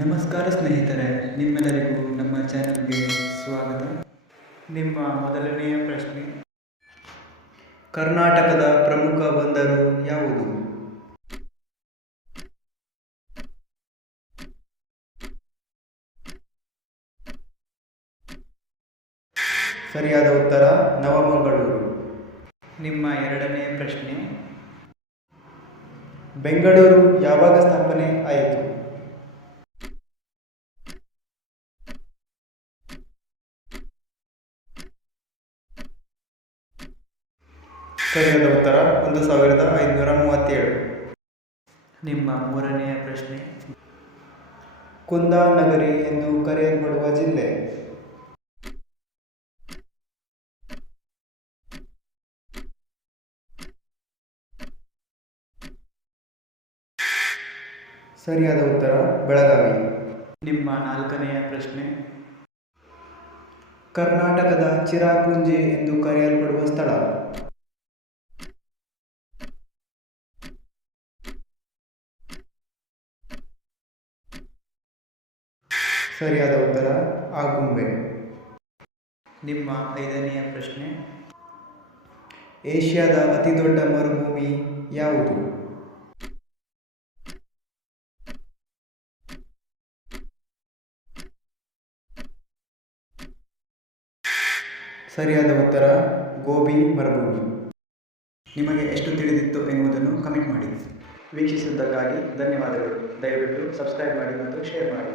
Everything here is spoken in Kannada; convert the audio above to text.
ನಮಸ್ಕಾರ ಸ್ನೇಹಿತರೆ, ನಿಮ್ಮೆಲ್ಲರಿಗೂ ನಮ್ಮ ಚಾನಲ್ಗೆ ಸ್ವಾಗತ. ನಿಮ್ಮ ಮೊದಲನೆಯ ಪ್ರಶ್ನೆ, ಕರ್ನಾಟಕದ ಪ್ರಮುಖ ಬಂದರು ಯಾವುದು? ಸರಿಯಾದ ಉತ್ತರ ನವಮಂಗಳೂರು. ನಿಮ್ಮ ಎರಡನೇ ಪ್ರಶ್ನೆ, ಬೆಂಗಳೂರು ಯಾವಾಗ ಸ್ಥಾಪನೆ ಆಯಿತು? ಸರಿಯಾದ ಉತ್ತರ 1537. ನಿಮ್ಮ ಮೂರನೆಯ ಪ್ರಶ್ನೆ, ಕುಂದಾನಗರಿ ಎಂದು ಕರೆಯಲ್ಪಡುವ ಜಿಲ್ಲೆ? ಸರಿಯಾದ ಉತ್ತರ ಬೆಳಗಾವಿ. ನಿಮ್ಮ ನಾಲ್ಕನೆಯ ಪ್ರಶ್ನೆ, ಕರ್ನಾಟಕದ ಚಿರಾಪುಂಜಿ ಎಂದು ಕರೆಯಲ್ಪಡುವ ಸ್ಥಳ? ಸರಿಯಾದ ಉತ್ತರ ಆಗುಂಬೆ. ನಿಮ್ಮ ಐದನೆಯ ಪ್ರಶ್ನೆ, ಏಷ್ಯಾದ ಅತಿದೊಡ್ಡ ಮರುಭೂಮಿ ಯಾವುದು? ಸರಿಯಾದ ಉತ್ತರ ಗೋಬಿ ಮರುಭೂಮಿ. ನಿಮಗೆ ಎಷ್ಟು ತಿಳಿದಿತ್ತು ಎನ್ನುವುದನ್ನು ಕಮೆಂಟ್ ಮಾಡಿ. ವೀಕ್ಷಿಸಿದ್ದಕ್ಕಾಗಿ ಧನ್ಯವಾದಗಳು. ದಯವಿಟ್ಟು ಸಬ್ಸ್ಕ್ರೈಬ್ ಮಾಡಿ ಮತ್ತು ಶೇರ್ ಮಾಡಿ.